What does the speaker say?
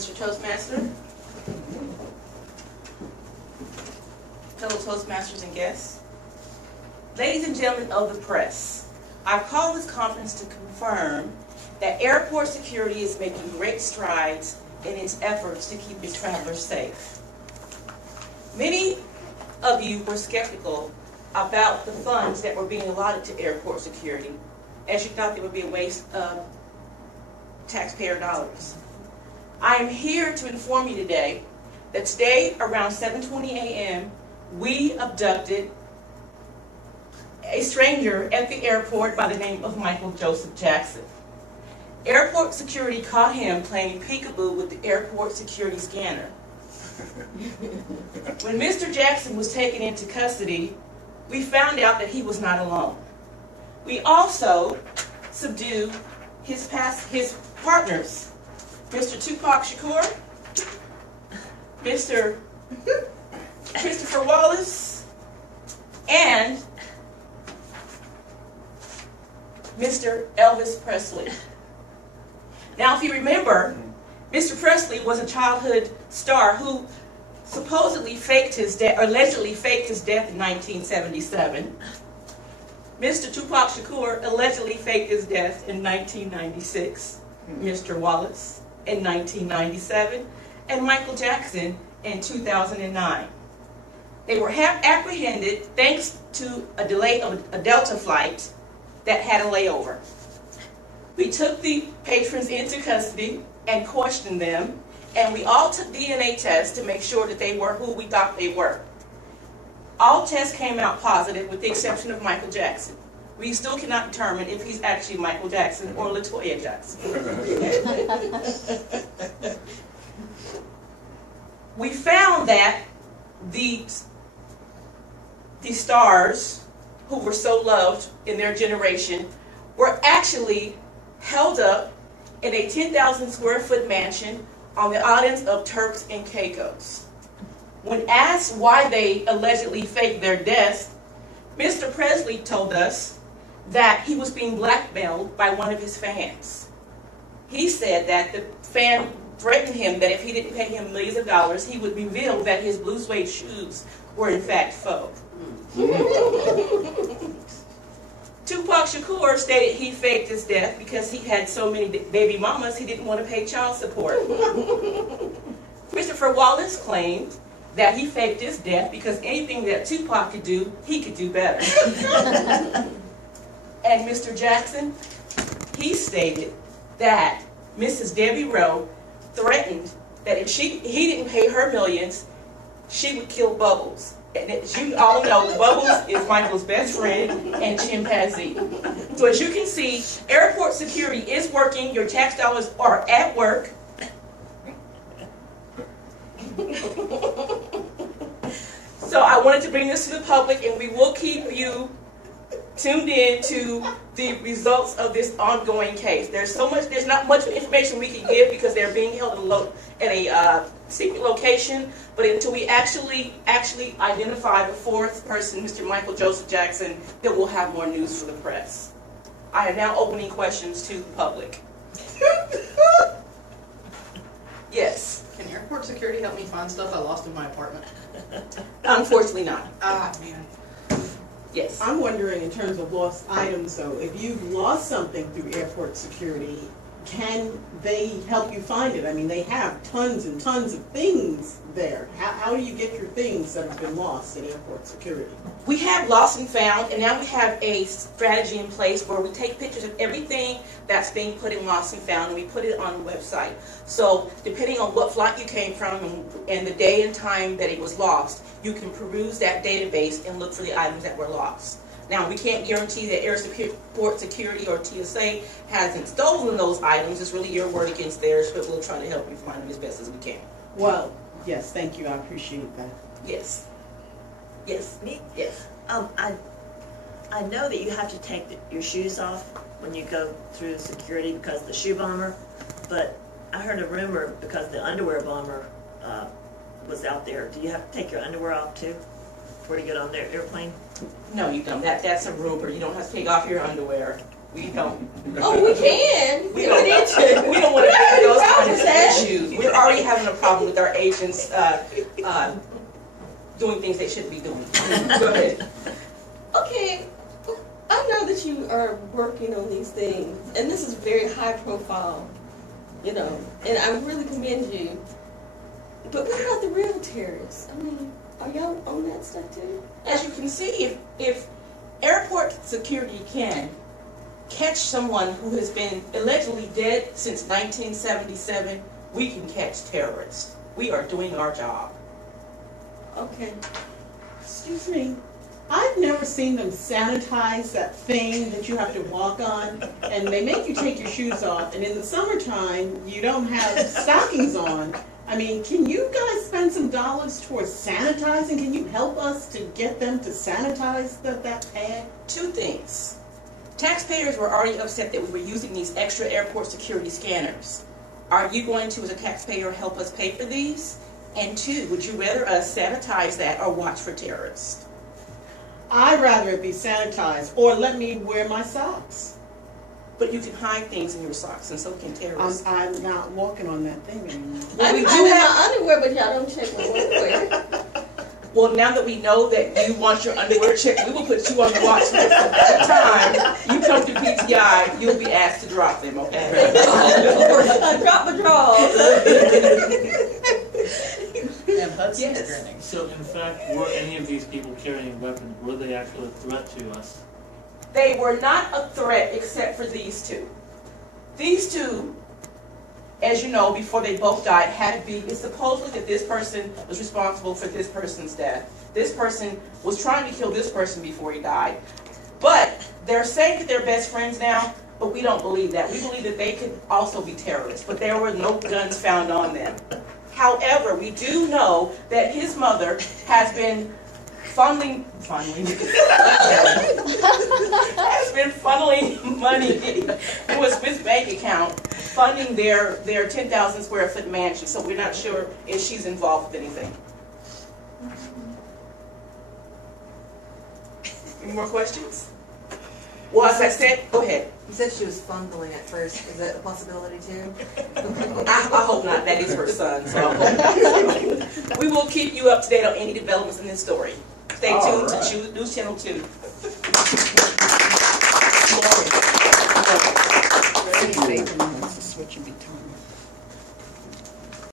Mr. Toastmaster, fellow Toastmasters and guests, ladies and gentlemen of the press, I've called this conference to confirm that airport security is making great strides in its efforts to keep its travelers safe. Many of you were skeptical about the funds that were being allotted to airport security, as you thought they would be a waste of taxpayer dollars. I am here to inform you today that today around 7:20 a.m. we abducted a stranger at the airport by the name of Michael Joseph Jackson. Airport security caught him playing peekaboo with the airport security scanner. When Mr. Jackson was taken into custody, we found out that he was not alone. We also subdued his partners, Mr. Tupac Shakur, Mr. Christopher Wallace, and Mr. Elvis Presley. Now, if you remember, Mr. Presley was a childhood star who supposedly faked his death, or allegedly faked his death in 1977. Mr. Tupac Shakur allegedly faked his death in 1996. Mr. Wallace in 1997, and Michael Jackson in 2009. They were apprehended thanks to a delay of a Delta flight that had a layover. We took the patrons into custody and questioned them, and we all took DNA tests to make sure that they were who we thought they were. All tests came out positive with the exception of Michael Jackson. We still cannot determine if he's actually Michael Jackson or LaToya Jackson. We found that the stars who were so loved in their generation were actually held up in a 10,000 square foot mansion on the islands of Turks and Caicos. When asked why they allegedly faked their deaths, Mr. Presley told us that he was being blackmailed by one of his fans. He said that the fan threatened him that if he didn't pay him millions of dollars, he would reveal that his blue suede shoes were in fact faux. Tupac Shakur stated he faked his death because he had so many baby mamas he didn't want to pay child support. Christopher Wallace claimed that he faked his death because anything that Tupac could do, he could do better. And Mr. Jackson, he stated that Mrs. Debbie Rowe threatened that if he didn't pay her millions, she would kill Bubbles. And as you all know, Bubbles is Michael's best friend and chimpanzee. So as you can see, airport security is working. Your tax dollars are at work. So I wanted to bring this to the public, and we will keep you tuned in to the results of this ongoing case. There's not much information we can give because they're being held in a secret location, but until we actually identify the fourth person, Mr. Michael Joseph Jackson, then we'll have more news for the press. I am now opening questions to the public. Yes. Can airport security help me find stuff I lost in my apartment? Unfortunately not. Ah, man. Yes. I'm wondering in terms of lost items, though, if you've lost something through airport security, can they help you find it? I mean, they have tons and tons of things there. How do you get your things that have been lost in airport security? We have lost and found, and now we have a strategy in place where we take pictures of everything that's being put in lost and found, and we put it on the website. So depending on what flight you came from and the day and time that it was lost, you can peruse that database and look for the items that were lost. Now, we can't guarantee that airport security or TSA hasn't stolen those items. It's really your word against theirs, but we'll try to help you find them as best as we can. Well, yes, thank you. I appreciate that. Yes. Yes. Me? Yes. I know that you have to take your shoes off when you go through security because of the shoe bomber, but I heard a rumor because the underwear bomber was out there. Do you have to take your underwear off too before you get on the airplane? No, you don't. That's a rumor. You don't have to take off your underwear. We don't. Oh, we can. We if we need to. We don't want to get those Problem kinds of with issues. We're already having a problem with our agents doing things they shouldn't be doing. Go ahead. Okay, I know that you are working on these things, and this is very high profile, you know, and I really commend you. But what about the real terrorists? I mean, are y'all on that stuff too? As you can see, if airport security can catch someone who has been allegedly dead since 1977, we can catch terrorists. We are doing our job. Okay. Excuse me. I've never seen them sanitize that thing that you have to walk on, and they make you take your shoes off, and in the summertime, you don't have stockings on. I mean, can you guys spend some dollars towards sanitizing? Can you help us to get them to sanitize that pad? Two things. Taxpayers were already upset that we were using these extra airport security scanners. Are you going to, as a taxpayer, help us pay for these? And two, would you rather us sanitize that or watch for terrorists? I'd rather it be sanitized, or let me wear my socks. But you can hide things in your socks, and so can terrorists. I'm not walking on that thing anymore. Well, we I'm do in have. my underwear, but y'all don't check my underwear. Well, now that we know that you want your underwear checked, we will put you on the watch list. Every time you come to PTI, you'll be asked to drop them, okay? I drop my drawers. And Hudson's Yes. grinning. So in fact, were any of these people carrying weapons? Were they actually a threat to us? They were not a threat except for these two. These two, as you know, before they both died, had to be, it's supposedly that this person was responsible for this person's death. This person was trying to kill this person before he died. But they're saying that they're best friends now, but we don't believe that. We believe that they could also be terrorists, but there were no guns found on them. However, we do know that his mother has been funneling money into a Swiss bank account, funding their 10,000 square foot mansion. So we're not sure if she's involved with anything. Any more questions? Well, as I said, go ahead. You said she was fondling at first. Is that a possibility too? I hope not. That is her son. So I hope not. We will keep you up to date on any developments in this story. Stay tuned to News Channel 2. Switching between.